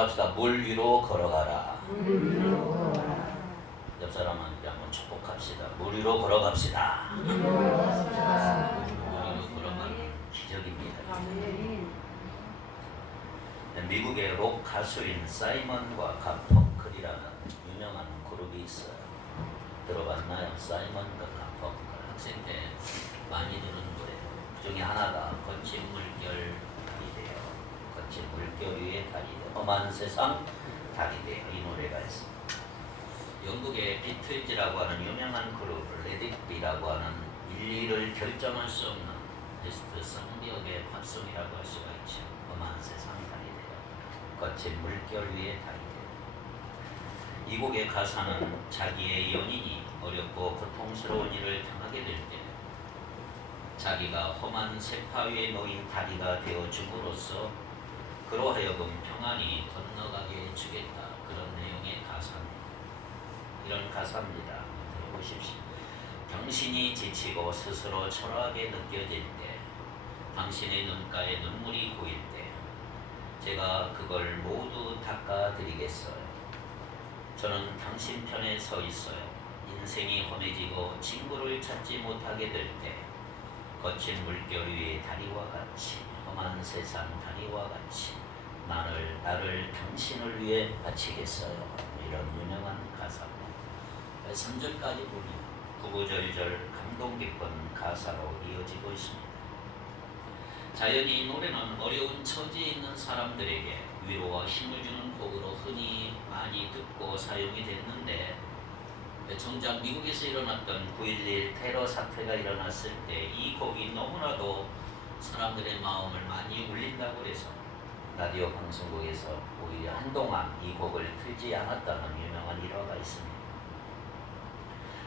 말합시다. 물 위로 걸어가라. 물 위로 걸어가라. 옆 사람한테 한번 축복합시다. 물 위로 걸어갑시다. 물 위로 걸어갑시다. 물 위로 걸어가는 기적입니다. 미국의 록 가수인 사이먼과 가펑클이라는 유명한 그룹이 있어요. 들어봤나요? 사이먼과 가펑클. 학생 때 많이 듣는 노래. 그 중에 하나가 거친 물결 달이 되어, 거친 물결 위에 달이 되어, 험한 세상 달이 되어, 이 노래가 있습니다. 영국의 비틀즈라고 하는 유명한 그룹 레디비라고 하는 인류를 결정할 수 없는 베스트 성벽의 팝송이라고 할 수가 있죠. 험한 세상 달이 되어, 거친 물결 위에 달이 되어. 이 곡의 가사는 자기의 연인이 어렵고 고통스러운 일을 당하게 될 때 자기가 험한 세파 위에 놓인 다리가 되어 줌으로써 그로 하여금 평안히 건너가게 해주겠다. 그런 내용의 가사입니다. 이런 가사입니다. 들어보십시오. 당신이 지치고 스스로 초라하게 느껴질 때, 당신의 눈가에 눈물이 고일 때 제가 그걸 모두 닦아드리겠어요. 저는 당신 편에 서 있어요. 인생이 험해지고 친구를 찾지 못하게 될 때 거친 물결 위의 다리와 같이, 험한 세상 다리와 같이 나를 당신을 위해 바치겠어요. 이런 유명한 가사입니다. 3절까지 보면 구구절절 감동 깊은 가사로 이어지고 있습니다. 자연히 이 노래는 어려운 처지에 있는 사람들에게 위로와 힘을 주는 곡으로 흔히 많이 듣고 사용이 됐는데, 정작 미국에서 일어났던 9.11 테러 사태가 일어났을 때 이 곡이 너무나도 사람들의 마음을 많이 울린다고 해서 라디오 방송국에서 오히려 한동안 이 곡을 틀지 않았다는 유명한 일화가 있습니다.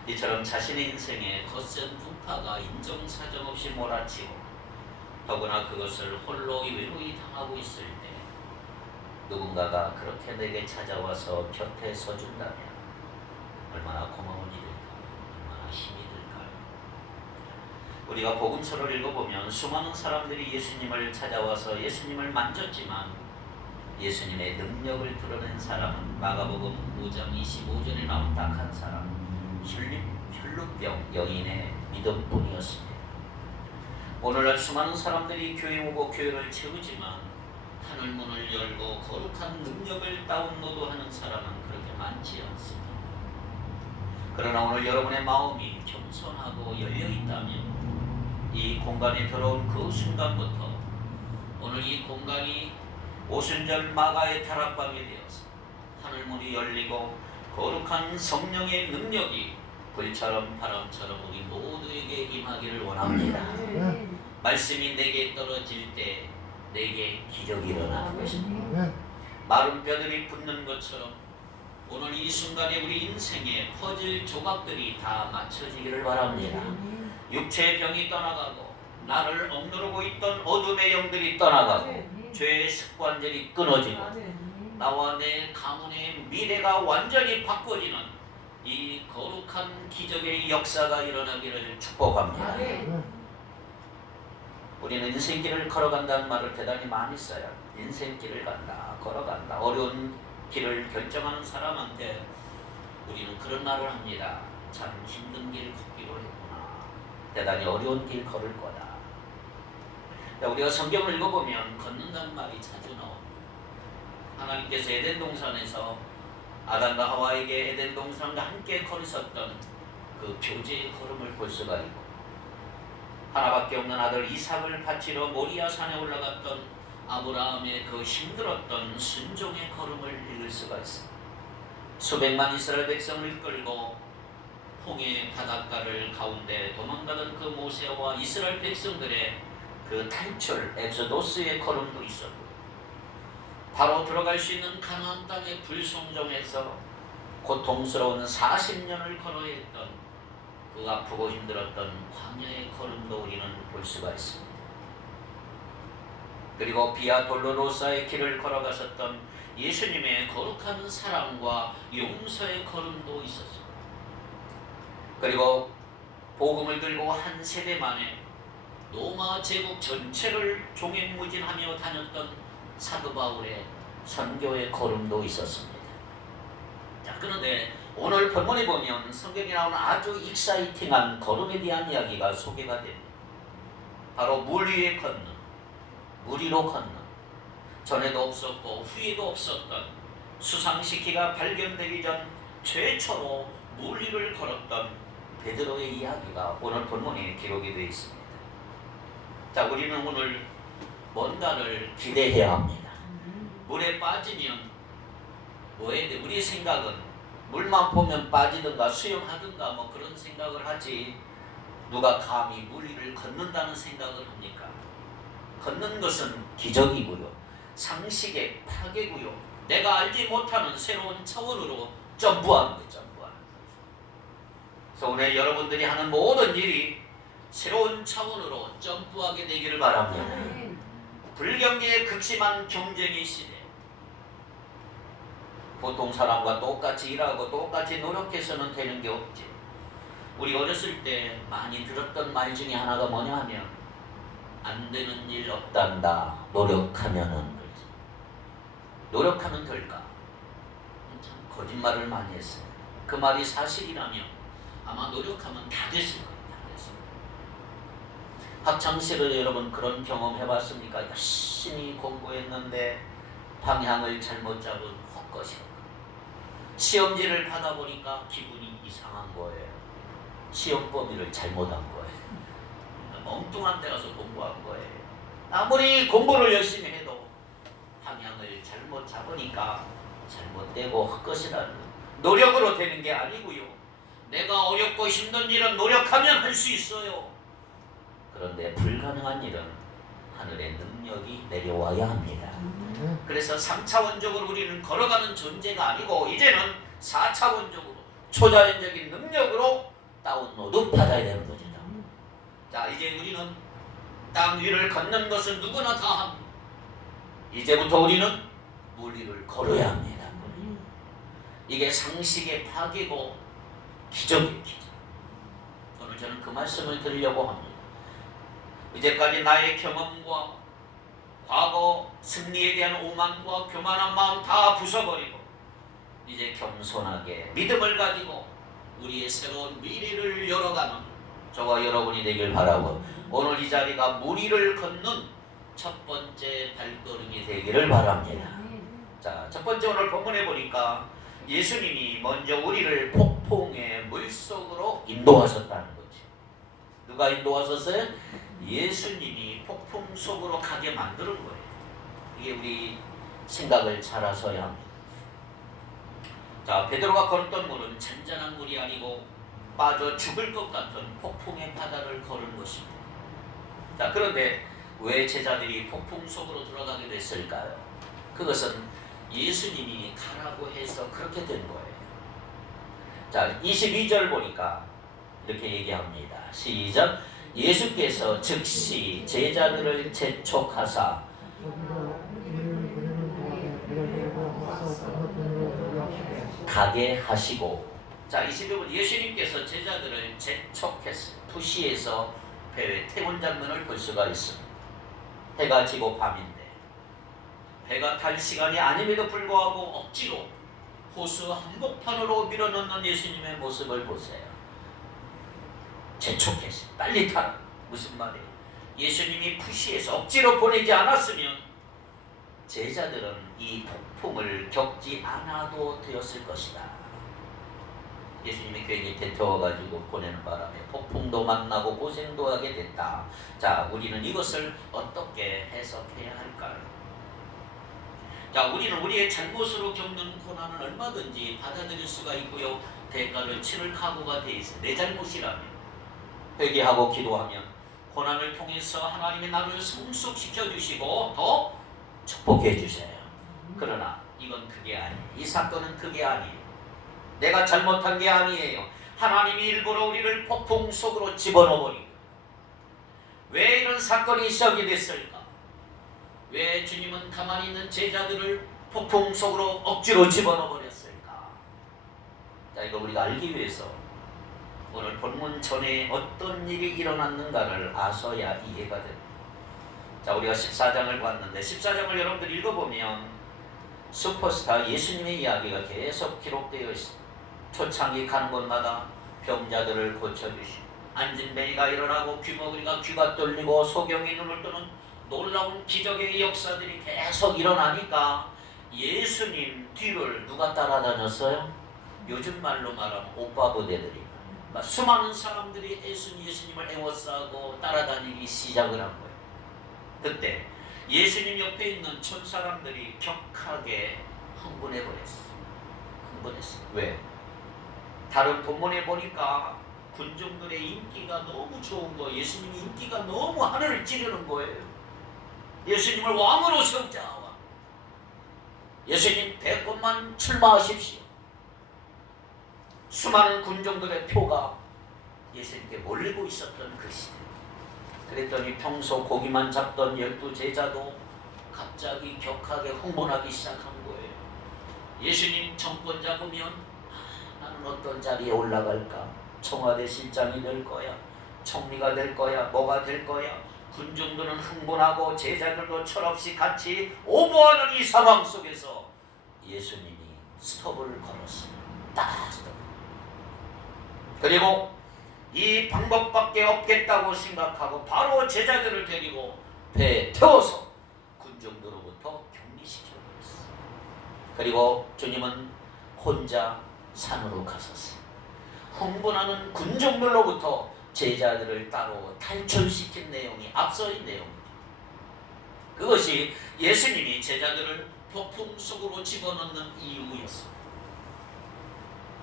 이처럼 자신의 인생에 거센 분파가 인정사정 없이 몰아치고 더구나 그것을 홀로 외로이 당하고 있을 때 누군가가 그렇게 내게 찾아와서 곁에 서준다면 얼마나 고마운 일일까, 얼마나 힘이 들까요? 우리가 복음서를 읽어보면 수많은 사람들이 예수님을 찾아와서 예수님을 만졌지만 예수님의 능력을 드러낸 사람은 마가복음 5장 25절에 나온 딱 한 사람, 혈루병 여인의 믿음뿐이었습니다. 오늘날 수많은 사람들이 교회 오고 교회를 채우지만 하늘문을 열고 거룩한 능력을 다운로드하는 사람은 그렇게 많지 않습니다. 그러나 오늘 여러분의 마음이 겸손하고 열려있다면 이 공간에 들어온 그 순간부터 오늘 이 공간이 오순절 마가의 다락방이 되어서 하늘문이 열리고 거룩한 성령의 능력이 불처럼 바람처럼 우리 모두에게 임하기를 원합니다. 말씀이 내게 떨어질 때 내게 기적이 일어나는 것입니다. 마른 뼈들이 붙는 것처럼 오늘 이 순간에 우리 인생에 퍼즐 조각들이 다 맞춰지기를 바랍니다. 육체의 병이 떠나가고 나를 억누르고 있던 어둠의 영들이 떠나가고 죄의 습관들이 끊어지고 나와 내 가문의 미래가 완전히 바꿔지는 이 거룩한 기적의 역사가 일어나기를 축복합니다. 우리는 인생길을 걸어간다는 말을 대단히 많이 써요. 인생길을 간다, 걸어간다. 어려운 길을 결정하는 사람한테 우리는 그런 말을 합니다. 참 힘든 길 걷기로 했구나. 대단히 어려운 길 걸을 거다. 우리가 성경을 읽어보면 걷는다는 말이 자주 나옵니다. 하나님께서 에덴 동산에서 아담과 하와에게 에덴 동산과 함께 걸으셨던 그 교제의 걸음을 볼 수가 있고, 하나밖에 없는 아들 이삭을 바치러 모리아 산에 올라갔던 아브라함의 그 힘들었던 순종의 걸음을 읽을 수가 있습니다. 수백만 이스라엘 백성을 이끌고 홍해 바닷가를 가운데 도망가던 그 모세와 이스라엘 백성들의 그 탈출 엑소도스의 걸음도 있었고, 바로 들어갈 수 있는 가나안 땅의 불순종에서 고통스러운 40년을 걸어야 했던 그 아프고 힘들었던 광야의 걸음도 우리는 볼 수가 있습니다. 그리고 비아 돌로로사의 길을 걸어가셨던 예수님의 거룩한 사랑과 용서의 걸음도 있었습니다. 그리고 복음을 들고 한 세대 만에 로마 제국 전체를 종횡무진하며 다녔던 사도 바울의 선교의 걸음도 있었습니다. 자, 그런데 오늘 본문에 보면 성경에 나오는 아주 익사이팅한 걸음에 대한 이야기가 소개가 됩니다. 바로 물 위에 걷는, 물 위로 걷는, 전에도 없었고 후에도 없었던 수상시키가 발견되기 전 최초로 물 위를 걸었던 베드로의 이야기가 오늘 본문에 기록이 되어 있습니다. 자, 우리는 오늘 뭔가를 기대해야 합니다. 물에 빠지면 뭐해야 돼? 우리 생각은 물만 보면 빠지든가 수영하든가 뭐 그런 생각을 하지, 누가 감히 물 위를 걷는다는 생각을 합니까? 걷는 것은 기적이고요, 상식의 파괴고요, 내가 알지 못하는 새로운 차원으로 점프하는 거예요. 점프하는 거예요. 그래서 오늘 여러분들이 하는 모든 일이 새로운 차원으로 점프하게 되기를 바랍니다. 불경기의 극심한 경쟁의 시대, 보통 사람과 똑같이 일하고 똑같이 노력해서는 되는 게 없지. 우리 어렸을 때 많이 들었던 말 중에 하나가 뭐냐 하면 안 되는 일 없단다. 노력하면은 그렇지. 노력하면 될까? 참 거짓말을 많이 했어요. 그 말이 사실이라면 아마 노력하면 다 됐을 거예요. 다 됐을 거예요. 학창시절에 여러분 그런 경험 해봤습니까? 열심히 공부했는데 방향을 잘못 잡은 헛것이었고, 시험지를 받아보니까 기분이 이상한 거예요. 시험 범위를 잘못한 거예요. 멍뚱한 데 가서 공부한 거예요. 아무리 공부를 열심히 해도 방향을 잘못 잡으니까 잘못되고 헛것이라는 거예요. 노력으로 되는 게 아니고요. 내가 어렵고 힘든 일은 노력하면 할 수 있어요. 그런데 불가능한 일은 하늘의 능력이 내려와야 합니다. 그래서 3차원적으로 우리는 걸어가는 존재가 아니고 이제는 4차원적으로 초자연적인 능력으로 다운로드 받아야 되는 거죠. 자, 이제 우리는 땅 위를 걷는 것은 누구나 다 합니다. 이제부터 우리는 물 위를 걸어야 합니다. 이게 상식의 파괴고 기적이에요. 기적. 오늘 저는 그 말씀을 드리려고 합니다. 이제까지 나의 경험과 과거 승리에 대한 오만과 교만한 마음 다 부숴버리고 이제 겸손하게 믿음을 가지고 우리의 새로운 미래를 열어가는 저와 여러분이 되길 바라고, 오늘 이 자리가 물 위를 걷는 첫 번째 발걸음이 되기를 바랍니다. 자, 첫 번째 오늘 본문에 보니까 예수님이 먼저 우리를 폭풍의 물속으로 인도하셨다는 거죠. 누가 인도하셨어요? 예수님이 폭풍 속으로 가게 만드는 거예요. 이게 우리 생각을 잘 하셔야 합니다. 자, 베드로가 걸었던 물은 잔잔한 물이 아니고 빠져 죽을 것 같은 폭풍의 바다를 걸은 것입니다. 자, 그런데 왜 제자들이 폭풍 속으로 들어가게 됐을까요? 그것은 예수님이 가라고 해서 그렇게 된 거예요. 자, 22절 보니까 이렇게 얘기합니다. 시작. 예수께서 즉시 제자들을 재촉하사 가게 하시고, 자, 22절 예수님께서 제자들을 재촉했어요. 푸시에서 배에 태운 장면을 볼 수가 있습니다. 해가 지고 밤인데 배가 탈 시간이 아님에도 불구하고 억지로 호수 한복판으로 밀어넣는 예수님의 모습을 보세요. 재촉했어요. 빨리 타라. 무슨 말이에요? 예수님이 푸시에서 억지로 보내지 않았으면 제자들은 이 폭풍을 겪지 않아도 되었을 것이다. 예수님이 괜히 대태워가지고 보내는 바람에 폭풍도 만나고 고생도 하게 됐다. 자, 우리는 이것을 어떻게 해석해야 할까요? 자, 우리는 우리의 잘못으로 겪는 고난은 얼마든지 받아들일 수가 있고요, 대가를 치를 각오가 돼 있어요. 내 잘못이라면 회개하고 기도하면 고난을 통해서 하나님이 나를 성숙시켜 주시고 더 축복해 주세요. 그러나 이건 그게 아니에요. 이 사건은 그게 아니에요. 내가 잘못한 게 아니에요. 하나님이 일부러 우리를 폭풍 속으로 집어넣어버리고, 왜 이런 사건이 시작이 됐을까? 왜 주님은 가만히 있는 제자들을 폭풍 속으로 억지로 집어넣어버렸을까? 자, 이거 우리가 알기 위해서 오늘 본문 전에 어떤 일이 일어났는가를 아셔야 이해가 됩니다. 자, 우리가 14장을 봤는데 14장을 여러분들 읽어보면 슈퍼스타 예수님의 이야기가 계속 기록되어 있습니다. 초창기 가는 곳마다 병자들을 고쳐주시고 안진뱅이가 일어나고 귀머거리가 귀가 뚫리고 소경이 눈을 뜨는 놀라운 기적의 역사들이 계속 일어나니까 예수님 뒤를 누가 따라다녔어요? 요즘 말로 말하면 오빠 부대들이 수많은 사람들이 예수님을 애워싸고 따라다니기 시작을 한 거예요. 그때 예수님 옆에 있는 천사람들이 격하게 흥분해버렸어요. 왜? 다른 본문에 보니까 군중들의 인기가 너무 좋은 거예요. 예수님의 인기가 너무 하늘을 찌르는 거예요. 예수님을 왕으로 세우자. 예수님 대권만 출마하십시오. 수많은 군중들의 표가 예수님께 몰리고 있었던 그 시대. 그랬더니 평소 고기만 잡던 12 제자도 갑자기 격하게 흥분하기 시작한 거예요. 예수님 정권 잡으면 나는 어떤 자리에 올라갈까? 청와대 실장이 될 거야, 총리가 될 거야, 뭐가 될 거야. 군중들은 흥분하고 제자들도 철없이 같이 오버하는 이 상황 속에서 예수님이 스톱을 걸었습니다. 딱 스톱. 그리고 이 방법밖에 없겠다고 생각하고 바로 제자들을 데리고 배에 태워서 군중들로부터 격리시켜버렸어요. 그리고 주님은 혼자 산으로 가셨어요. 흥분하는 군중들로부터 제자들을 따로 탈출시킨 내용이 앞서의 내용입니다. 그것이 예수님이 제자들을 폭풍 속으로 집어넣는 이유였습니다.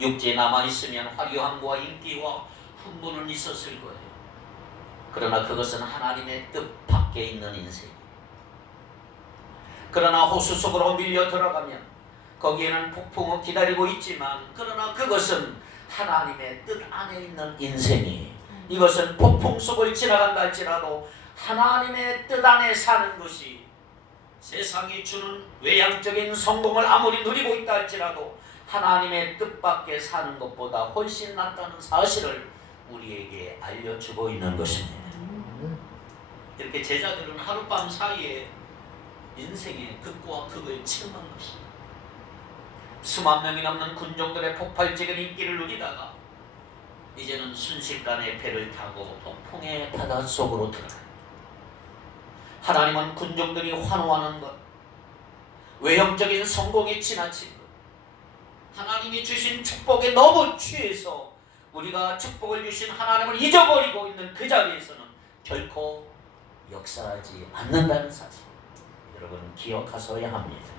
육지에 남아있으면 화려함과 인기와 흥분은 있었을 거예요. 그러나 그것은 하나님의 뜻 밖에 있는 인생이에요. 그러나 호수 속으로 밀려 들어가면 거기에는 폭풍은 기다리고 있지만 그러나 그것은 하나님의 뜻 안에 있는 인생이에요. 이것은 폭풍 속을 지나간다 할지라도 하나님의 뜻 안에 사는 것이 세상이 주는 외향적인 성공을 아무리 누리고 있다 할지라도 하나님의 뜻밖에 사는 것보다 훨씬 낫다는 사실을 우리에게 알려주고 있는 것입니다. 이렇게 제자들은 하룻밤 사이에 인생의 극과 극을 체험한 것입니다. 수만 명이 넘는 군종들의 폭발적인 인기를 누리다가 이제는 순식간에 배를 타고 폭풍의 바닷속으로 들어가요. 하나님은 군종들이 환호하는 것, 외형적인 성공에 지나친 것, 하나님이 주신 축복에 너무 취해서 우리가 축복을 주신 하나님을 잊어버리고 있는 그 자리에서는 결코 역사하지 않는다는 사실 여러분 기억하셔야 합니다.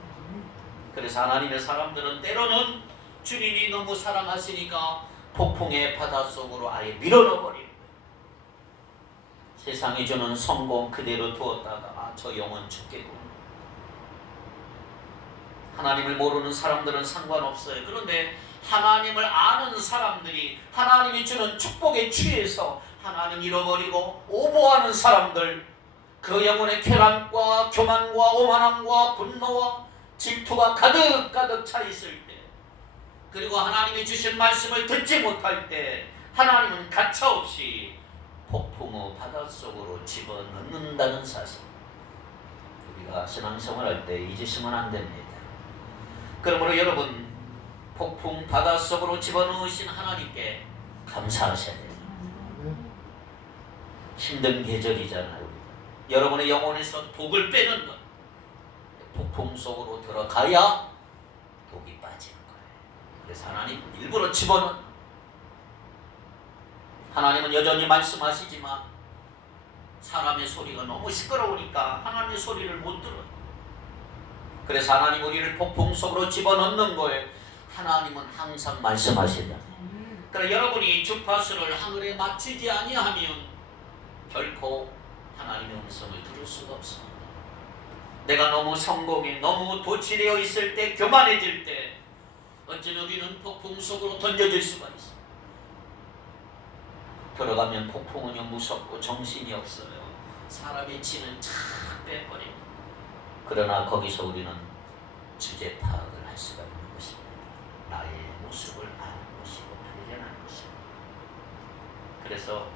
그래서 하나님의 사람들은 때로는 주님이 너무 사랑하시니까 폭풍의 바닷속으로 아예 밀어넣어버리는 거예요. 세상이 주는 성공 그대로 두었다가 저 영혼 죽겠구나. 하나님을 모르는 사람들은 상관없어요. 그런데 하나님을 아는 사람들이 하나님이 주는 축복에 취해서 하나님 잃어버리고 오버하는 사람들, 그 영혼의 쾌락과 교만과 오만함과 분노와 질투가 가득가득 차 있을 때, 그리고 하나님이 주신 말씀을 듣지 못할 때 하나님은 가차없이 폭풍의 바닷속으로 집어넣는다는 사실 우리가 신앙생활할 때 잊으시면 안 됩니다. 그러므로 여러분 폭풍 바닷속으로 집어넣으신 하나님께 감사하셔야 돼요. 힘든 계절이잖아요. 여러분의 영혼에서 독을 빼는 것, 폭풍 속으로 들어가야 독이 빠지는 거예요. 그래서 하나님 일부러 집어넣는, 하나님은 여전히 말씀하시지만 사람의 소리가 너무 시끄러우니까 하나님의 소리를 못 들어요. 그래서 하나님 우리를 폭풍 속으로 집어넣는 거예요. 하나님은 항상 말씀하신다. 그러니까 여러분이 주파수를 하늘에 맞추지 아니하면 결코 하나님의 음성을 들을 수가 없습니다. 내가 너무 성공해, 너무 도취되어 있을 때, 교만해질 때 어쩌면 우리는 폭풍 속으로 던져질 수가 있어요. 들어가면 폭풍은요 무섭고 정신이 없어요. 사람의 진을 착 빼버립니다. 그러나 거기서 우리는 주제 파악을 할 수가 있는 것입니다. 나의 모습을 아는 것이고 발견하는 것입니다. 그래서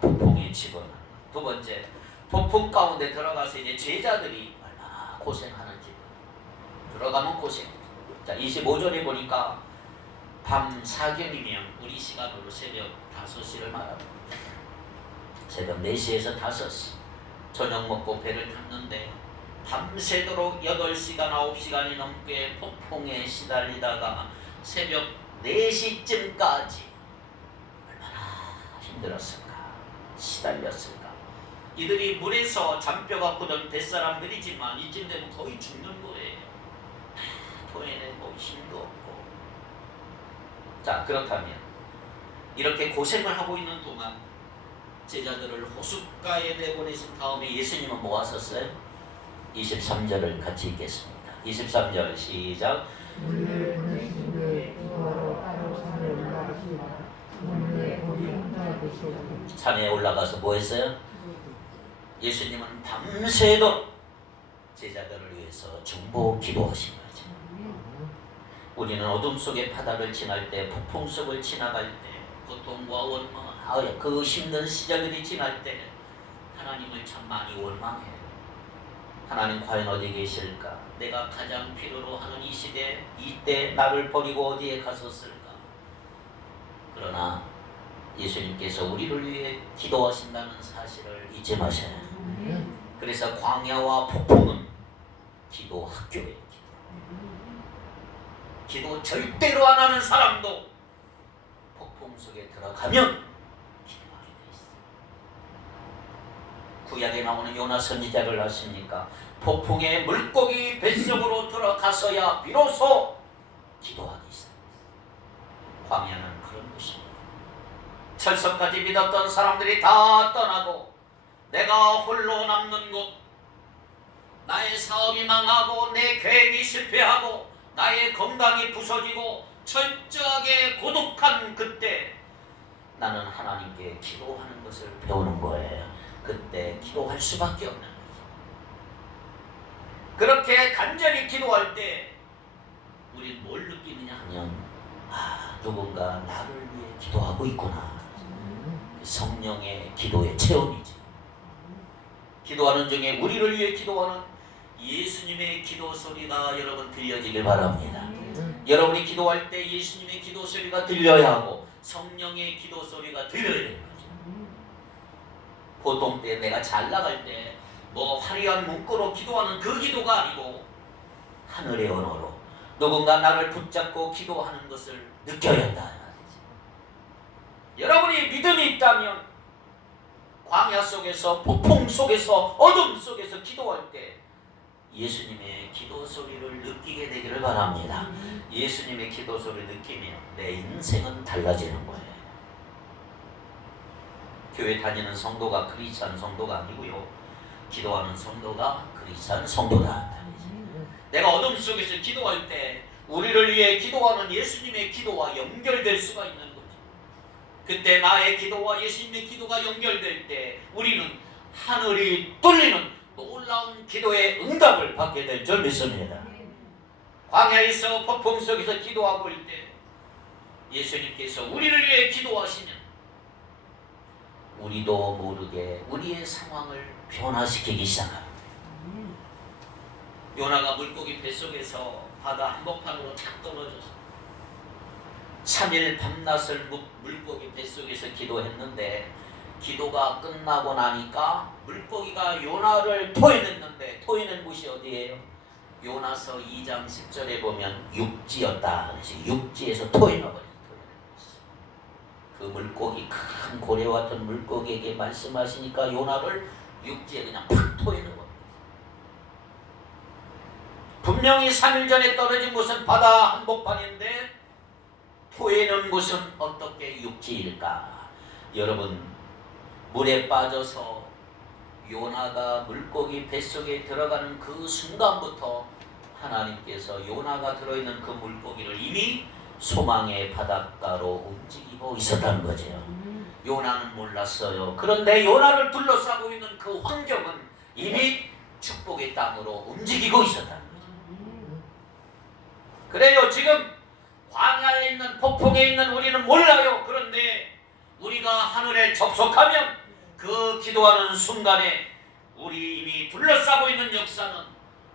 폭풍이 집어넣는. 두 번째, 폭풍 가운데 들어가서 이제 제자들이 얼마나 고생하는지 들어가면 고생. 자, 25절에 보니까 밤 4경이면 우리 시간으로 새벽 5시를 말합니다. 새벽 4시에서 5시 저녁 먹고 배를 탔는데 밤새도록 8시간 9시간이 넘게 폭풍에 시달리다가 새벽 4시쯤까지 얼마나 힘들었을까, 시달렸을까. 이들이 물에서 잔뼈가 굳은 뱃사람들이지만 이쯤 되면 거의 죽는 거예요. 토해내고 힘도 없고. 자, 그렇다면 이렇게 고생을 하고 있는 동안 제자들을 호숫가에 내보내신 다음에 예수님은 뭐 하셨어요? 23절을 같이 읽겠습니다. 23절 시작. 물에 보내신 후에 기도하러 따로 산에 올라가시다. 문에 거기 혼자 계시고 산에 올라가서 뭐 했어요? 예수님은 밤새도록 제자들을 위해서 중보 기도하신 거죠. 우리는 어둠 속의 바다를 지날 때, 폭풍 속을 지나갈 때, 고통과 원망, 그 힘든 시절들이 지날 때 하나님을 참 많이 원망해요. 하나님 과연 어디 계실까? 내가 가장 필요로 하는 이 시대, 이때 나를 버리고 어디에 갔었을까? 그러나 예수님께서 우리를 위해 기도하신다는 사실을 잊지 마셔요. 그래서 광야와 폭풍은 기도 학교예요. 기도 절대로 안 하는 사람도 폭풍 속에 들어가면 기도하게 돼 있어요. 구약에 나오는 요나 선지자를 아십니까? 폭풍에 물고기 뱃속으로 들어가서야 비로소 기도하기 시작했어요. 광야는 그런 곳입니다. 철석까지 믿었던 사람들이 다 떠나고 내가 홀로 남는 곳, 나의 사업이 망하고 내 계획이 실패하고 나의 건강이 부서지고 철저하게 고독한 그때 나는 하나님께 기도하는 것을 배우는 거예요. 그때 기도할 수밖에 없는 거죠. 그렇게 간절히 기도할 때 우린 뭘 느끼느냐 하면 누군가 나를 위해 기도하고 있구나. 성령의 기도의 체험이지. 기도하는 중에 우리를 위해 기도하는 예수님의 기도 소리가 여러분 들려지길 바랍니다. 여러분이 기도할 때 예수님의 기도 소리가 들려야 하고 성령의 기도 소리가 들려야 되는 거죠. 보통 때 내가 잘 나갈 때 뭐 화려한 문구로 기도하는 그 기도가 아니고 하늘의 언어로 누군가 나를 붙잡고 기도하는 것을 느껴야 한다. 여러분이 믿음이 있다면 광야 속에서, 폭풍 속에서, 어둠 속에서 기도할 때 예수님의 기도 소리를 느끼게 되기를 바랍니다. 예수님의 기도 소리를 느끼면 내 인생은 달라지는 거예요. 교회 다니는 성도가 크리스찬 성도가 아니고요, 기도하는 성도가 크리스찬 성도다. 내가 어둠 속에서 기도할 때 우리를 위해 기도하는 예수님의 기도와 연결될 수가 있는 거죠. 그때 나의 기도와 예수님의 기도가 연결될 때 우리는 하늘이 뚫리는 놀라운 기도의 응답을 받게 될 줄 믿습니다. 광야에서 폭풍 속에서 기도하고 있을 때 예수님께서 우리를 위해 기도하시면 우리도 모르게 우리의 상황을 변화시키기 시작합니다. 요나가 물고기 뱃속에서 바다 한복판으로 탁 떨어져서 3일 밤낮을 물고기 뱃속에서 기도했는데 기도가 끝나고 나니까 물고기가 요나를 토해냈는데 토해낸 곳이 어디예요? 요나서 2장 10절에 보면 육지였다. 그래서 육지에서 토해내버렸어요. 그 물고기, 큰 고래와 같은 물고기에게 말씀하시니까 요나를 육지에 그냥 팍 토해내버렸어요. 분명히 3일 전에 떨어진 곳은 바다 한복판인데 토해낸 곳은 어떻게 육지일까? 여러분, 물에 빠져서 요나가 물고기 뱃속에 들어가는 그 순간부터 하나님께서 요나가 들어있는 그 물고기를 이미 소망의 바닷가로 움직이고 있었다는 거죠. 요나는 몰랐어요. 그런데 요나를 둘러싸고 있는 그 환경은 이미 축복의 땅으로 움직이고 있었다는 거죠. 그래요. 지금 광야에 있는, 폭풍에 있는 우리는 몰라요. 그런데 우리가 하늘에 접속하면 그 기도하는 순간에 우리 이미 둘러싸고 있는 역사는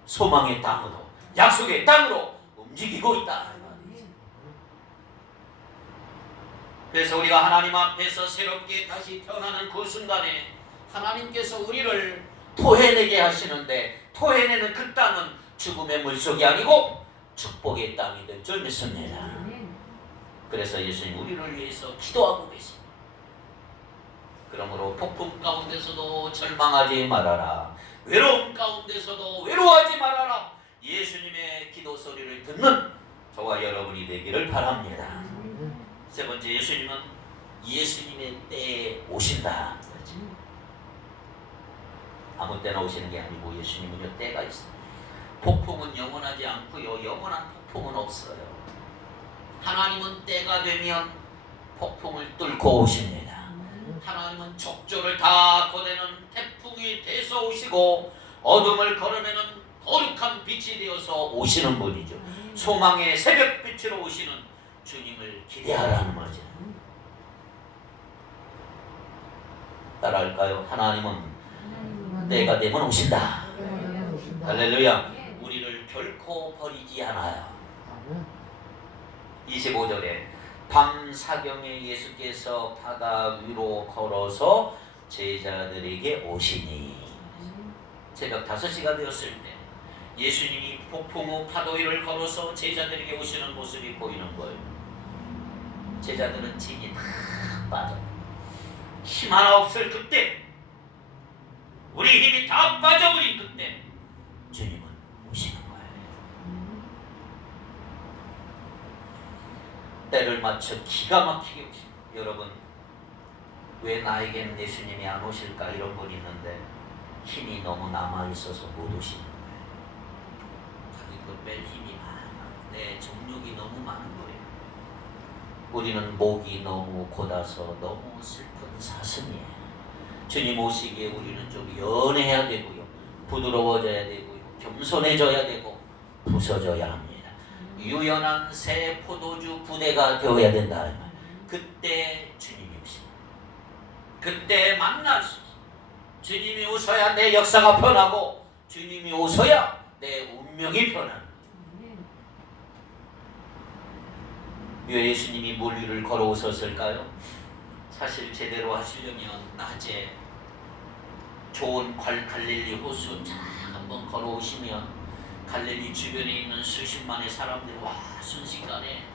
소망의 땅으로, 약속의 땅으로 움직이고 있다. 그래서 우리가 하나님 앞에서 새롭게 다시 태어나는 그 순간에 하나님께서 우리를 토해내게 하시는데, 토해내는 그 땅은 죽음의 물속이 아니고 축복의 땅이 될 줄 믿습니다. 그래서 예수님 우리를 위해서 기도하고 계십니다. 그러므로 폭풍 가운데서도 절망하지 말아라. 외로움 가운데서도 외로워하지 말아라. 예수님의 기도 소리를 듣는 저와 여러분이 되기를 바랍니다. 세 번째, 예수님은 예수님의 때에 오신다. 아무 때나 오시는 게 아니고 예수님은요 때가 있어요. 폭풍은 영원하지 않고요, 영원한 폭풍은 없어요. 하나님은 때가 되면 폭풍을 뚫고 오십니다. 하나님은 족조를 다 거대는 태풍이 돼서 오시고 어둠을 걸어내는 거룩한 빛이 되어서 오시는 분이죠. 소망의 새벽빛으로 오시는 주님을 기대하라는 거죠. 따라할까요? 하나님은 때가 되면 오신다. 할렐루야. 우리를 결코 버리지 않아요. 25절에 밤 사경에 예수께서 바다 위로 걸어서 제자들에게 오시니, 새벽 5시가 되었을 때 예수님이 폭풍 후 파도 위를 걸어서 제자들에게 오시는 모습이 보이는 거예요. 제자들은 진이 다 빠져, 힘 하나 없을 그때, 우리 힘이 다 빠져버린 그때 주님은 오시는 거예요. 때를 맞춰 기가 막히게 오십니다. 여러분, 왜 나에겐 예수님이 안 오실까 이런 분 있는데 힘이 너무 남아있어서 못 오시는 거예요. 자기 뺄 힘이 많아, 내 정욕이 너무 많은 거예요. 우리는 목이 너무 곧아서 너무 슬픈 사슴이에요. 주님 오시기에 우리는 좀 연해야 되고요, 부드러워져야 되고요, 겸손해져야 되고 부서져야 합니다. 유연한 새 포도주 부대가 되어야 된다. 그때 주님이 오십니다. 그때 만나시. 주님이 오셔야 내 역사가 변하고 주님이 오셔야 내 운명이 변합니다. 왜 예수님이 물 위를 걸어오셨을까요? 사실 제대로 하시려면 낮에 좋은 갈릴리 호수 쫙 한번 걸어오시면 갈릴리 주변에 있는 수십만의 사람들이 와 순식간에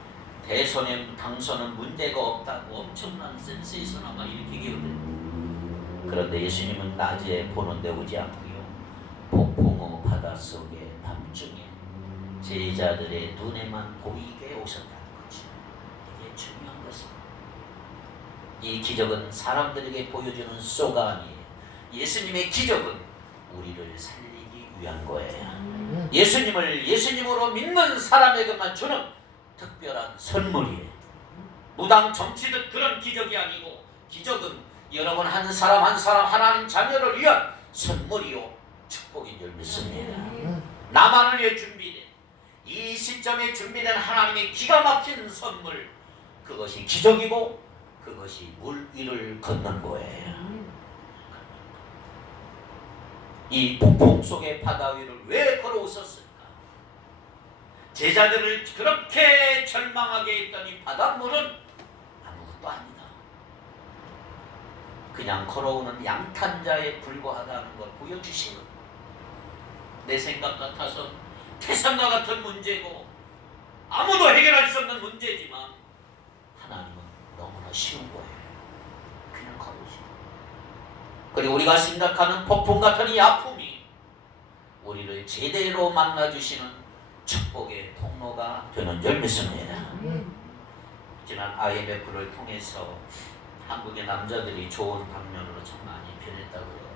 대선에 당선은 문제가 없다고 엄청난 센세이션을 막 일으키거든요. 그런데 예수님은 낮에 보는데 오지 않고요, 폭풍우 바닷속에 밤중에 제자들의 눈에만 보이게 오셨다는 거죠. 이게 중요한 것입니다. 이 기적은 사람들에게 보여주는 쏘가 아니에요. 예수님의 기적은 우리를 살리기 위한 거예요. 예수님을 예수님으로 믿는 사람에게만 주는 특별한 선물이에요. 무당 정치듯 그런 기적이 아니고, 기적은 여러분 한 사람 한 사람 하나님 자녀를 위한 선물이요 축복인 줄 믿습니다. 나만을 위해 준비된, 이 시점에 준비된 하나님의 기가 막힌 선물, 그것이 기적이고 그것이 물 위를 걷는 거예요. 이 폭풍 속의 바다 위를 왜 걸어오셨을까? 제자들을 그렇게 절망하게 했던 이 바닷물은 아무것도 아니다. 그냥 걸어오는 양탄자에 불과하다는 걸 보여주신 것. 내 생각 같아서 태산과 같은 문제고 아무도 해결할 수 없는 문제지만 하나님은 너무나 쉬운 거예요. 그냥 걸어오시고. 그리고 우리가 생각하는 폭풍 같은 이 아픔이 우리를 제대로 만나주시는 축복의 통로가 되는 줄 믿습니다. 지난 IMF를 통해서 한국의 남자들이 좋은 방면으로 참 많이 변했다고 해요.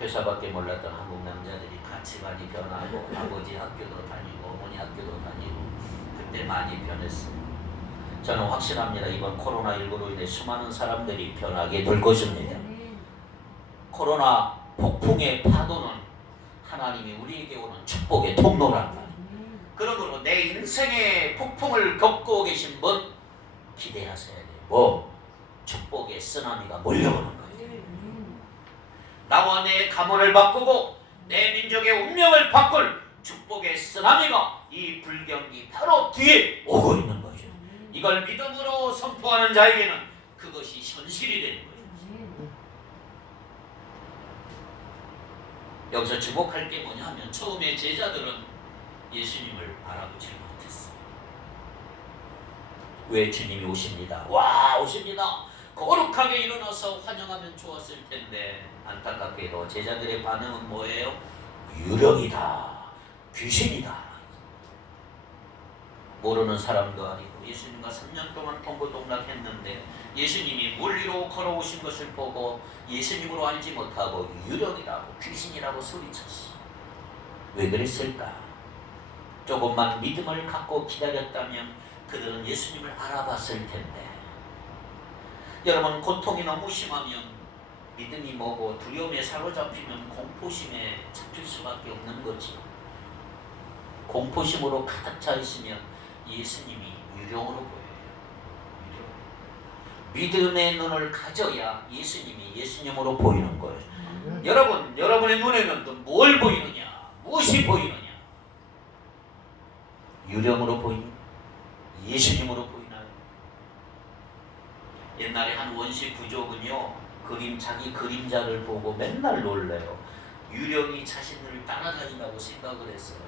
회사밖에 몰랐던 한국 남자들이 가치관이 변하고 아버지 학교도 다니고 어머니 학교도 다니고 그때 많이 변했어요. 저는 확신합니다. 이번 코로나19로 인해 수많은 사람들이 변하게 될 것입니다. 코로나 폭풍의 파도는 하나님이 우리에게 오는 축복의 통로란 말이에요. 그러므로 내 인생의 폭풍을 겪고 계신 분 기대하셔야 돼요. 뭐? 축복의 쓰나미가 몰려오는 거예요. 나와 내 가문을 바꾸고 내 민족의 운명을 바꿀 축복의 쓰나미가 이 불경기 바로 뒤에 오고 있는 거죠. 이걸 믿음으로 선포하는 자에게는 그것이 현실이 되는 거죠. 여기서 주목할 게 뭐냐면 처음에 제자들은 예수님을 알아보지 못했어요. 왜 주님이 오십니다. 와 오십니다. 거룩하게 일어나서 환영하면 좋았을 텐데 안타깝게도 제자들의 반응은 뭐예요? 유령이다. 귀신이다. 모르는 사람도 아니고 예수님과 3년 동안 동고동락했는데 예수님이 물 위로 걸어오신 것을 보고 예수님으로 알지 못하고 유령이라고 귀신이라고 소리쳤어. 왜 그랬을까? 조금만 믿음을 갖고 기다렸다면 그들은 예수님을 알아봤을 텐데. 여러분 고통이 너무 심하면 믿음이 뭐고 두려움에 사로잡히면 공포심에 잡힐 수밖에 없는 거지. 공포심으로 가득 차 있으면 예수님이 유령으로 보여요. 믿음의 눈을 가져야 예수님이 예수님으로 보이는 거예요. 여러분의 눈에는 또 뭘 보이느냐? 무엇이 보이느냐? 유령으로 보이냐? 예수님으로 보이나요? 옛날에 한 원시 부족은요, 자기 그림자를 보고 맨날 놀래요. 유령이 자신을 따라다닌다고 생각을 했어요.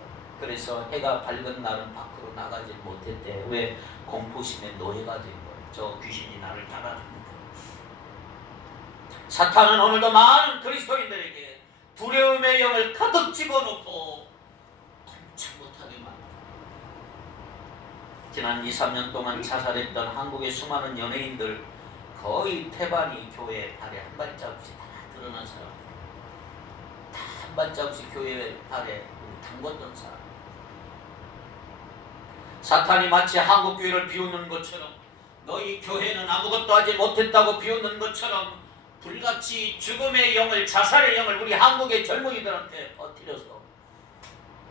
그래서 해가 밝은 날은 밖으로 나가지 못했대. 왜? 공포심의 노예가 된 거예요. 저 귀신이 나를 따라다니는 거예요. 사탄은 오늘도 많은 그리스도인들에게 두려움의 영을 가득 집어넣고 꼼짝 못하게 만들어요. 지난 2, 3년 동안 자살했던 한국의 수많은 연예인들 거의 태반이 교회 발에 한 발자국씩 다 드러난 사람, 다 한 발자국씩 교회 발에 담궜던 사람. 사탄이 마치 한국 교회를 비웃는 것처럼, 너희 교회는 아무것도 하지 못했다고 비웃는 것처럼 불같이 죽음의 영을, 자살의 영을 우리 한국의 젊은이들한테 퍼뜨려서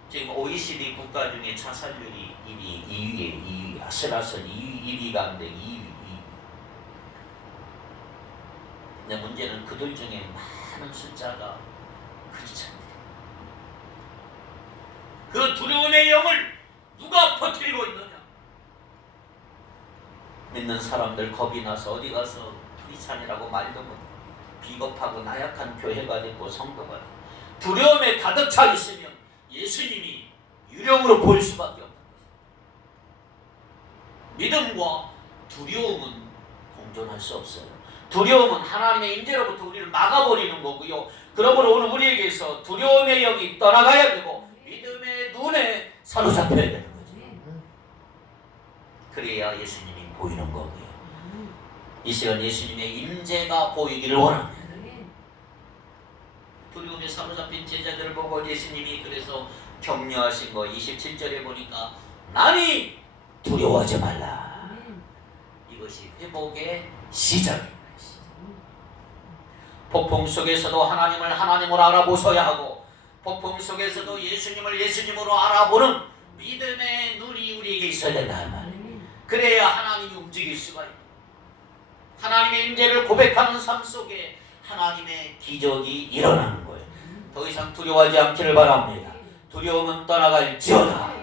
지금 OECD 국가 중에 자살률이 2위에 아슬아슬 2위 가운데 2위. 근데 문제는 그들 중에 많은 숫자가 크리스찬들. 그 두려움의 영을 누가 퍼뜨리고 있느냐? 믿는 사람들 겁이 나서 어디 가서 크리스찬이라고 말도 못해. 비겁하고 나약한 교회가 되고 성도가 되고 두려움에 가득 차 있으면 예수님이 유령으로 보일 수밖에 없는 것입니다. 믿음과 두려움은 공존할 수 없어요. 두려움은 하나님의 임재로부터 우리를 막아버리는 거고요. 그러므로 오늘 우리에게서 두려움의 영이 떠나가야 되고 믿음의 눈에 사로잡혀야 되는 거죠. 그래야 예수님이 보이는 거고요. 이 시간 예수님의 임재가 보이기를 원합니다. 두려움에 사로잡힌 제자들을 보고 예수님이 그래서 격려하신 거 27절에 보니까 나니 두려워하지 말라. 이것이 회복의 시작입니다. 폭풍 속에서도 하나님을 하나님으로 알아보셔야 하고 폭풍 속에서도 예수님을 예수님으로 알아보는 믿음의 눈이 우리에게 있어야 된다 말이에요. 그래야 하나님이 움직일 수가 있고 하나님의 임재를 고백하는 삶 속에 하나님의 기적이 일어나는 거예요. 더 이상 두려워하지 않기를 바랍니다. 두려움은 떠나갈지어다.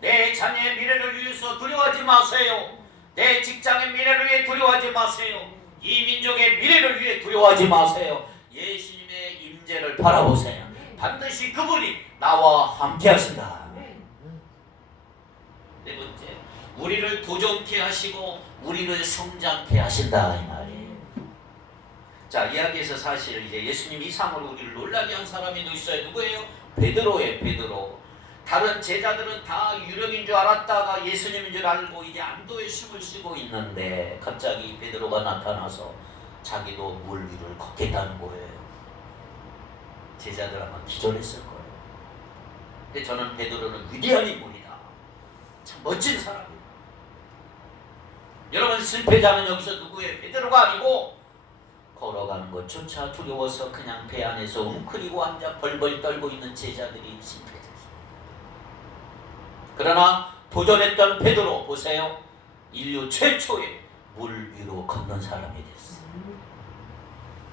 내 자녀의 미래를 위해서 두려워하지 마세요. 내 직장의 미래를 위해 두려워하지 마세요. 이 민족의 미래를 위해 두려워하지 마세요. 예수님의 임재를 바라보세요. 반드시 그분이 나와 함께 하신다. 네 번째, 우리를 도전케 하시고 우리를 성장케 하신다 이 말이에요. 자, 이야기에서 사실 이제 예수님 이상으로 우리를 놀라게 한 사람이 있어요. 누구예요? 베드로예요. 베드로. 다른 제자들은 다 유령인 줄 알았다가 예수님인 줄 알고 이제 안도의 숨을 쉬고 있는데 갑자기 베드로가 나타나서 자기도 물 위를 걷겠다는 거예요. 제자들 아마 기절했을 거예요. 근데 저는 베드로는 위대한 인물이다. 참 멋진 사람이다. 여러분 실패자는 여기서 누구예요? 베드로가 아니고 걸어가는 것조차 두려워서 그냥 배 안에서 웅크리고 앉아 벌벌 떨고 있는 제자들이 실패자죠. 그러나 도전했던 베드로 보세요. 인류 최초의 물 위로 걷는 사람이 됐어요.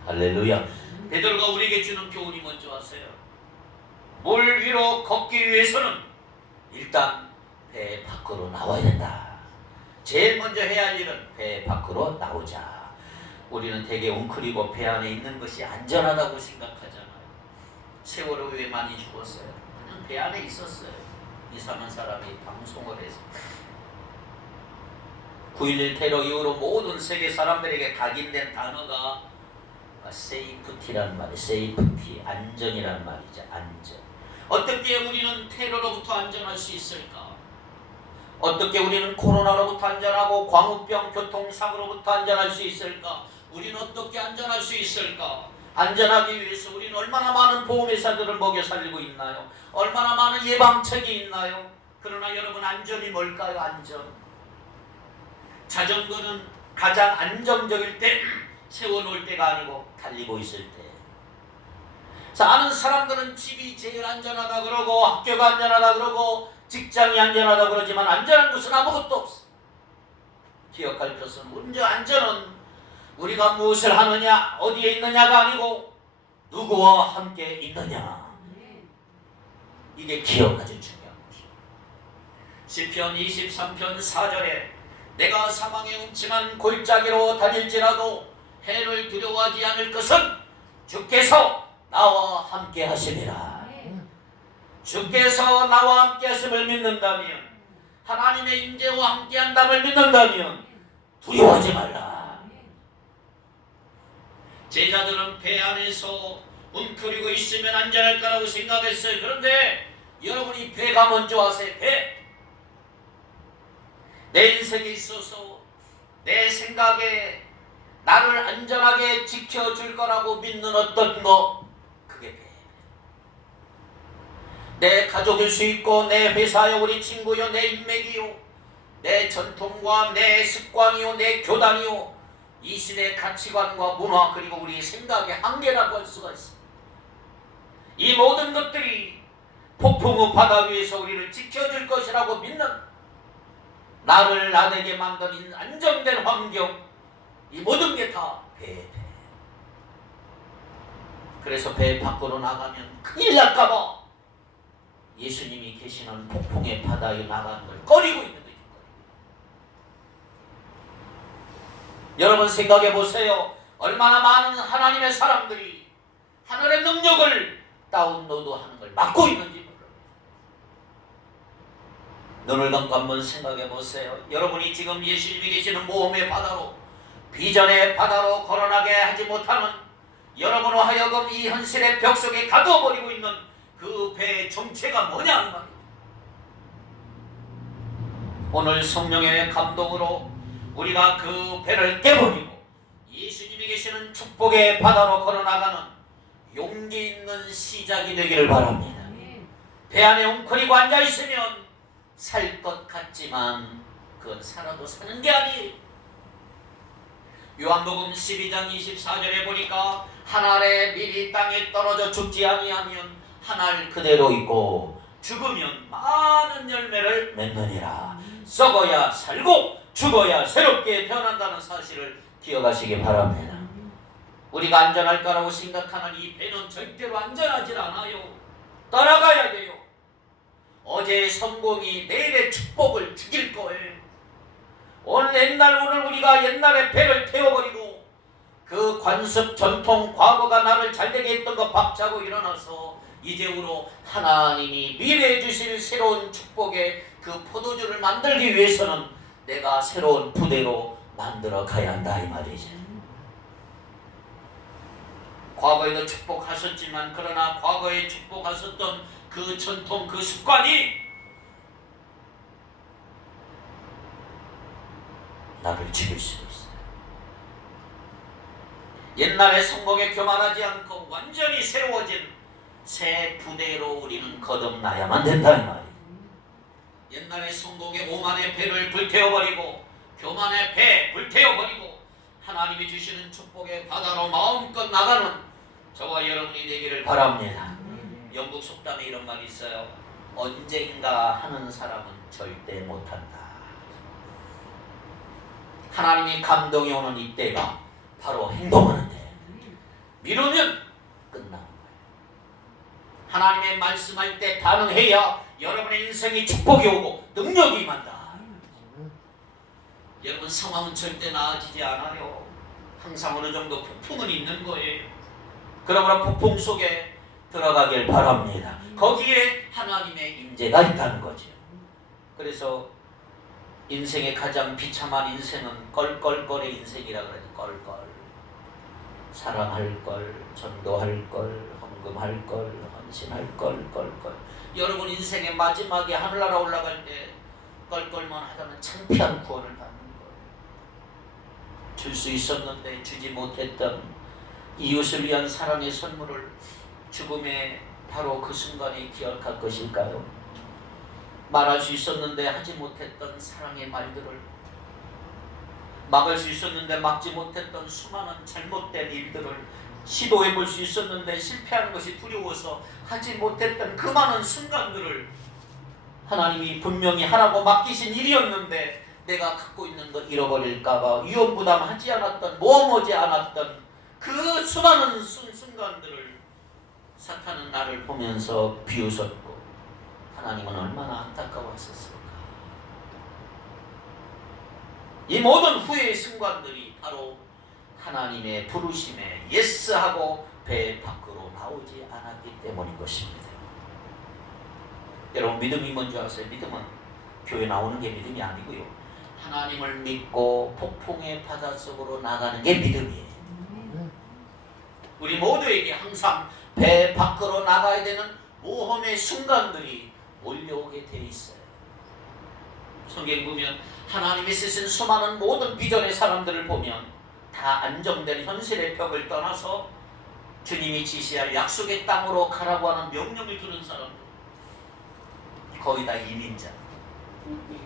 할렐루야. 베드로가 우리에게 주는 교훈이 뭔지 아세요? 물 위로 걷기 위해서는 일단 배 밖으로 나와야 된다. 제일 먼저 해야 할 일은 배 밖으로 나오자. 우리는 되게 웅크리고 배 안에 있는 것이 안전하다고 생각하잖아요. 세월호 왜 많이 죽었어요? 그냥 배 안에 있었어요. 이상한 사람이 방송을 해서. 9.11 테러 이후로 모든 세계 사람들에게 각인된 단어가 세이프티라는 말이에요. 세이프티, 안전이라는 말이죠. 안전. 어떻게 우리는 테러로부터 안전할 수 있을까? 어떻게 우리는 코로나로부터 안전하고 광우병, 교통사고로부터 안전할 수 있을까? 우리는 어떻게 안전할 수 있을까? 안전하기 위해서 우리는 얼마나 많은 보험회사들을 먹여 살리고 있나요? 얼마나 많은 예방책이 있나요? 그러나 여러분, 안전이 뭘까요? 안전. 자전거는 가장 안정적일 때 세워놓을 때가 아니고 달리고 있을 때. 아는 사람들은 집이 제일 안전하다 그러고 학교가 안전하다 그러고 직장이 안전하다 그러지만 안전한 것은 아무것도 없어. 기억할 것은 먼저 안전은 우리가 무엇을 하느냐, 어디에 있느냐가 아니고 누구와 함께 있느냐. 이게 기억 아주 중요한 것이에요. 시편 23편 4절에 내가 사망의 음침한 골짜기로 다닐지라도 해를 두려워하지 않을 것은 주께서 나와 함께 하심이라. 주께서 나와 함께 하심을 믿는다면, 하나님의 임재와 함께 한다을 믿는다면 두려워하지 말라. 제자들은 배 안에서 웅크리고 있으면 안전할 거라고 생각했어요. 그런데 여러분이 배가 먼저 하세요. 내 인생에 있어서 내 생각에 나를 안전하게 지켜줄 거라고 믿는 어떤 거, 그게 배. 내 가족일 수 있고 내 회사요, 우리 친구요, 내 인맥이요, 내 전통과 내 습관이요, 내 교단이요, 이 시대의 가치관과 문화, 그리고 우리 생각의 한계라고 할 수가 있습니다. 이 모든 것들이 폭풍우 바다 위에서 우리를 지켜줄 것이라고 믿는, 나를 나되게 만든 안정된 환경, 이 모든 게 다 배. 그래서 배 밖으로 나가면 큰일 날까봐 예수님이 계시는 폭풍의 바다에 나가는 걸 꺼리고 있는 거죠. 여러분 생각해 보세요. 얼마나 많은 하나님의 사람들이 하늘의 능력을 다운로드하는 걸 막고 있는지 몰라요. 눈을 감고 한번 생각해 보세요. 여러분이 지금 예수님이 계시는 모험의 바다로, 비전의 바다로 거론하게 하지 못하는, 여러분으로 하여금 이 현실의 벽 속에 가둬버리고 있는 그 배의 정체가 뭐냐 말이에요. 오늘 성령의 감동으로 우리가 그 배를 깨버리고 예수님이 계시는 축복의 바다로 걸어나가는 용기 있는 시작이 되기를 바랍니다. 배 안에 웅크리고 앉아있으면 살 것 같지만 그건 살아도 사는 게 아니에요. 요한복음 12장 24절에 보니까 한 알에 미리 땅에 떨어져 죽지 아니하면 한 알 그대로 있고 죽으면 많은 열매를 맺느니라. 썩어야 살고 죽어야 새롭게 태어난다는 사실을 기억하시기 바랍니다. 우리가 안전할 거라고 생각하는 이 배는 절대로 안전하지 않아요. 따라가야 돼요. 어제의 성공이 내일의 축복을 죽일 거예요. 오늘 우리가 옛날에 배를 태워버리고 그 관습, 전통, 과거가 나를 잘되게 했던 거 박차고 일어나서 이제후로 하나님이 미래에 주실 새로운 축복의 그 포도주를 만들기 위해서는 내가 새로운 부대로 만들어 가야 한다 이 말이죠. 과거에도 축복하셨지만 그러나 과거에 축복하셨던 그 전통, 그 습관이 나를 죽일 수도 있어요. 옛날의 성공에 교만하지 않고 완전히 새로워진 새 부대로 우리는 거듭나야만 된다는 말이에요. 옛날의 성공의 오만의 배를 불태워버리고 교만의 배 불태워버리고 하나님이 주시는 축복의 바다로 마음껏 나가는 저와 여러분이 되기를 바랍니다. 영국 속담에 이런 말이 있어요. 언젠가 하는 사람은 절대 못한다. 하나님이 감동이 오는 이때가 바로 행동하는 때. 미루면 끝나는 거예요. 하나님의 말씀할 때 반응해야 여러분의 인생에 축복이 오고 능력이 임한다. 여러분, 상황은 절대 나아지지 않아요. 항상 어느 정도 폭풍은 있는 거예요. 그러므로 폭풍 속에 들어가길 바랍니다. 거기에 하나님의 임재가 있다는 거죠. 그래서 인생의 가장 비참한 인생은 껄껄껄의 인생이라 그러죠. 껄껄. 사랑할 걸, 전도할 걸, 헌금할 걸, 헌신할 걸, 껄껄. 여러분 인생의 마지막에 하늘나라 올라갈 때 껄껄만 하다는 창피한 구원을 받는 거예요. 줄 수 있었는데 주지 못했던 이웃을 위한 사랑의 선물을 죽음의 바로 그 순간에 기억할 것일까요? 말할 수 있었는데 하지 못했던 사랑의 말들을, 막을 수 있었는데 막지 못했던 수많은 잘못된 일들을, 시도해 볼 수 있었는데 실패하는 것이 두려워서 하지 못했던 그 많은 순간들을 하나님이 분명히 하라고 맡기신 일이었는데 내가 갖고 있는 것 잃어버릴까봐 위험부담하지 않았던, 모험하지 않았던 그 수많은 순간들을 사탄은 나를 보면서 비웃었고 하나님은 얼마나 안타까웠었을까. 이 모든 후회의 순간들이 바로 하나님의 부르심에 예스하고 배 밖으로 나오지 않았기 때문인 것입니다. 여러분, 믿음이 뭔지 아세요? 믿음은 교회 나오는 게 믿음이 아니고요, 하나님을 믿고 폭풍의 바닷속으로 나가는 게 믿음이에요. 우리 모두에게 항상 배 밖으로 나가야 되는 모험의 순간들이 몰려오게 돼 있어요. 성경 보면 하나님이 쓰신 수많은 모든 비전의 사람들을 보면 다 안정된 현실의 벽을 떠나서 주님이 지시할 약속의 땅으로 가라고 하는 명령을 들은 사람들, 거의 다 이민자.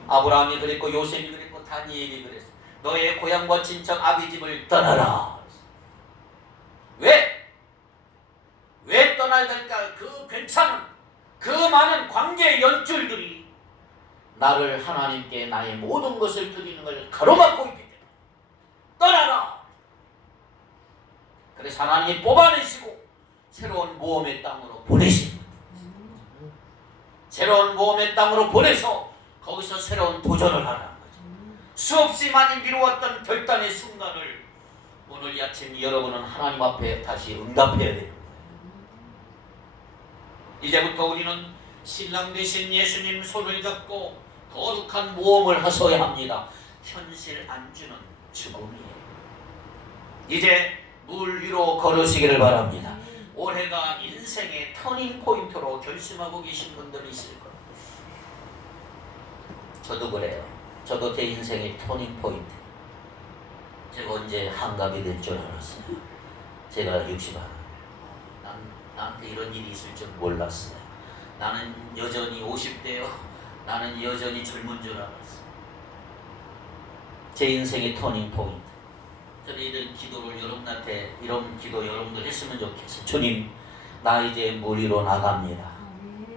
아브라함이 그랬고, 요셉이 그랬고, 다니엘이 그랬어. 너의 고향과 친척 아비집을 떠나라. 왜 떠나야 될까? 그 괜찮은, 그 많은 관계의 연줄들이 나를 하나님께 나의 모든 것을 드리는 걸 가로막고 있기 때문에 떠나라. 그래서 하나님이 뽑아내시고 새로운 모험의 땅으로 보내십니다. 새로운 모험의 땅으로 보내서 거기서 새로운 도전을 하라는 거죠. 수없이 많이 미루었던 결단의 순간을 오늘 이 아침 여러분은 하나님 앞에 다시 응답해야 되는 거예요. 이제부터 우리는 신랑 되신 예수님 손을 잡고 거룩한 모험을 하셔야 합니다. 현실 안주는 죽음이에요. 이제 물 위로 걸으시기를 바랍니다. 올해가 인생의 터닝 포인트로 결심하고 계신 분들이 있을 거예요. 저도 그래요. 저도 제 인생의 터닝 포인트. 제가 언제 한갑이 될 줄 알았어요. 제가 60살. 나한테 이런 일이 있을 줄 몰랐어요. 나는 여전히 50대요. 나는 여전히 젊은 줄 알았어요. 제 인생의 터닝 포인트. 저는 이런 기도를 여러분한테, 이런 기도 여러분도 했으면 좋겠어요. 주님, 나 이제 물 위로 나갑니다.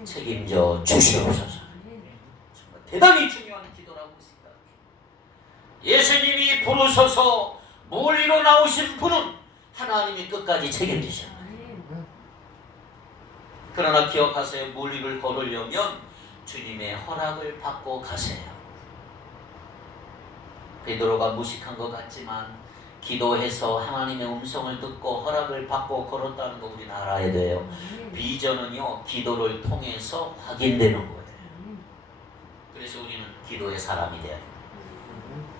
책임져 주시옵소서. 정말 대단히 중요한 기도라고 생각해요. 예수님이 부르셔서 물 위로 나오신 분은 하나님이 끝까지 책임지셔요. 그러나 기억하세요. 물 위를 걸으려면 주님의 허락을 받고 가세요. 베드로가 무식한 것 같지만 기도해서 하나님의 음성을 듣고 허락을 받고 걸었다는 거 우리는 알아야 돼요. 비전은요, 기도를 통해서 확인되는 거예요. 그래서 우리는 기도의 사람이 돼요.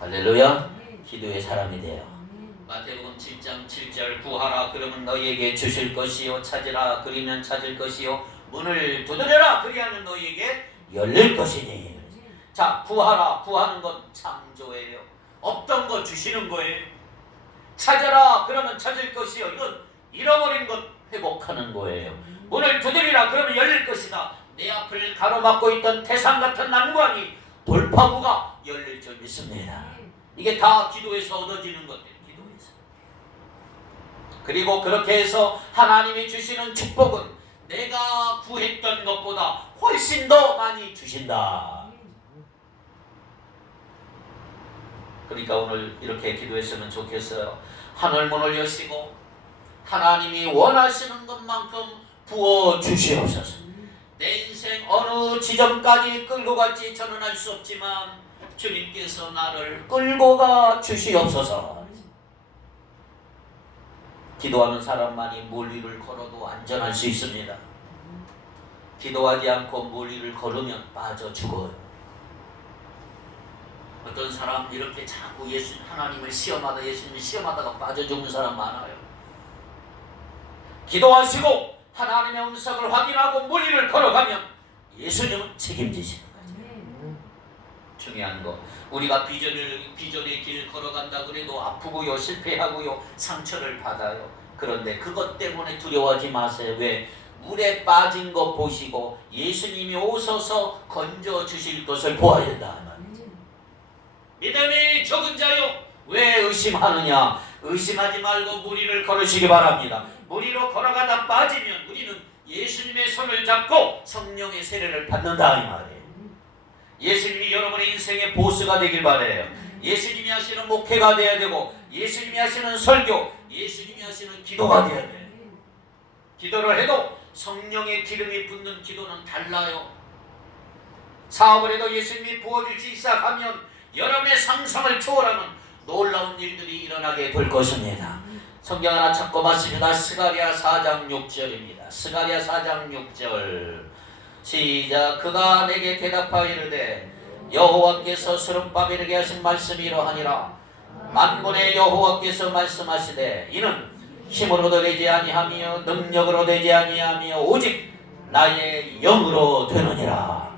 할렐루야. 기도의 사람이 돼요. 마태복음 7장 7절, 구하라 그러면 너희에게 주실 것이요, 찾으라 그리면 찾을 것이요, 문을 두드려라 그리하면 너희에게 열릴 것이니. 자, 구하라, 구하는 건 창조예요. 없던 거 주시는 거예요. 찾아라 그러면 찾을 것이요, 이건 잃어버린 것 회복하는 거예요. 문을 두드리라 그러면 열릴 것이다. 내 앞을 가로막고 있던 태산 같은 난관이, 돌파구가 열릴 줄 믿습니다. 이게 다 기도에서 얻어지는 것들. 기도에서. 그리고 그렇게 해서 하나님이 주시는 축복은 내가 구했던 것보다 훨씬 더 많이 주신다. 그러니까 오늘 이렇게 기도했으면 좋겠어요. 하늘문을 여시고 하나님이 원하시는 것만큼 부어 주시옵소서. 내 인생 어느 지점까지 끌고 갈지 저는 알 수 없지만 주님께서 나를 끌고 가 주시옵소서. 기도하는 사람만이 물 위를 걸어도 안전할 수 있습니다. 기도하지 않고 물 위를 걸으면 빠져 죽어요. 어떤 사람 이렇게 자꾸 하나님을 시험하다 예수님을 시험하다가 빠져 죽는 사람 많아요. 기도하시고 하나님의 음성을 확인하고 물 위를 걸어가면 예수님은 책임지시는 거죠. 중요한 거, 우리가 비전의 길 걸어간다 그래도 아프고요, 실패하고요, 상처를 받아요. 그런데 그것 때문에 두려워하지 마세요. 왜? 물에 빠진 거 보시고 예수님이 오셔서 건져 주실 것을 보아야 된다. 믿음이 적은 자요, 왜 의심하느냐? 의심하지 말고 물 위를 걸으시기 바랍니다. 물 위로 걸어가다 빠지면 우리는 예수님의 손을 잡고 성령의 세례를 받는다 이 말이에요. 예수님이 여러분의 인생의 보스가 되길 바라요. 예수님이 하시는 목회가 되어야 되고 예수님이 하시는 설교, 예수님이 하시는 기도가 되어야 돼요. 기도를 해도 성령의 기름이 붓는 기도는 달라요. 사업을 해도 예수님이 부어주시기 시작하면 여러분의 상상을 초월하는 놀라운 일들이 일어나게 될 것입니다. 성경 하나 찾고 맞습니다. 스가랴 4장 6절입니다. 스가랴 4장 6절 시작. 그가 내게 대답하여 이르되 여호와께서 스룹바벨에게 이르게 하신 말씀이 이러하니라. 만군의 여호와께서 말씀하시되 이는 힘으로도 되지 아니하며 능력으로 되지 아니하며 오직 나의 영으로 되느니라.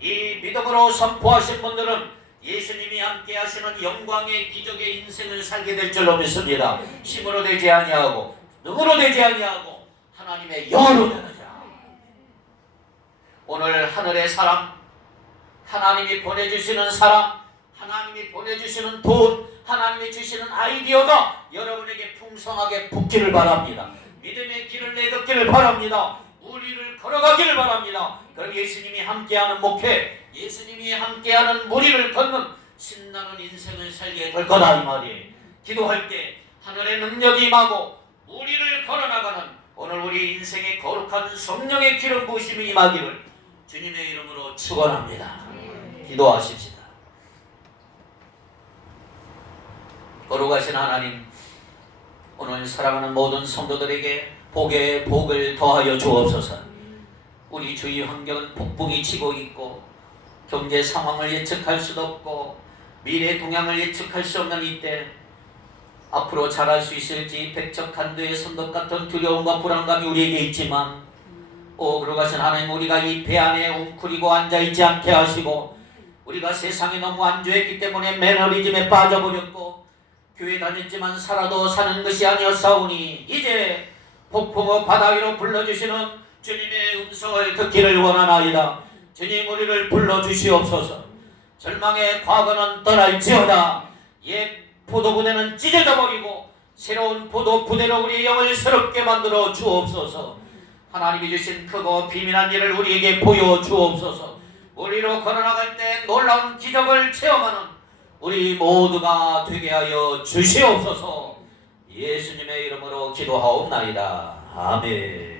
이 믿음으로 선포하신 분들은 예수님이 함께 하시는 영광의 기적의 인생을 살게 될 줄로 믿습니다. 힘으로 되지 아니하고 능으로 되지 아니하고 하나님의 영으로 되느니라. 오늘 하늘의 사람, 하나님이 보내주시는 사람, 하나님이 보내주시는 돈, 하나님이 주시는 아이디어가 여러분에게 풍성하게 붙기를 바랍니다. 믿음의 길을 내걷기를 바랍니다. 물 위를 걸어가기를 바랍니다. 그럼 예수님이 함께하는 목회, 예수님이 함께하는 물 위를 걷는 신나는 인생을 살게 될 거다 이 말이에요. 기도할 때 하늘의 능력이 임하고 물 위를 걸어나가는 오늘 우리 인생의 거룩한 성령의 기름 부으심이 임하기를 주님의 이름으로 축원합니다. 기도하십시다. 거룩하신 하나님, 오늘 사랑하는 모든 성도들에게 복에 복을 더하여 주옵소서. 우리 주위 환경은 폭풍이 치고 있고 경제 상황을 예측할 수도 없고 미래 동향을 예측할 수 없는 이때 앞으로 잘할 수 있을지 백척간두의 선덕 같은 두려움과 불안감이 우리에게 있지만 거룩하신 하나님, 우리가 이 배 안에 웅크리고 앉아있지 않게 하시고 우리가 세상에 너무 안주했기 때문에 매너리즘에 빠져버렸고 교회 다녔지만 살아도 사는 것이 아니었사오니 이제 폭풍과 바다 위로 불러주시는 주님의 음성을 듣기를 원하나이다. 주님, 우리를 불러주시옵소서. 절망의 과거는 떠날지어다. 옛 포도부대는 찢어져 버리고 새로운 포도부대로 우리의 영을 새롭게 만들어 주옵소서. 하나님이 주신 크고 비밀한 일을 우리에게 보여주옵소서. 우리로 걸어나갈 때 놀라운 기적을 체험하는 우리 모두가 되게 하여 주시옵소서. 예수님의 이름으로 기도하옵나이다. 아멘.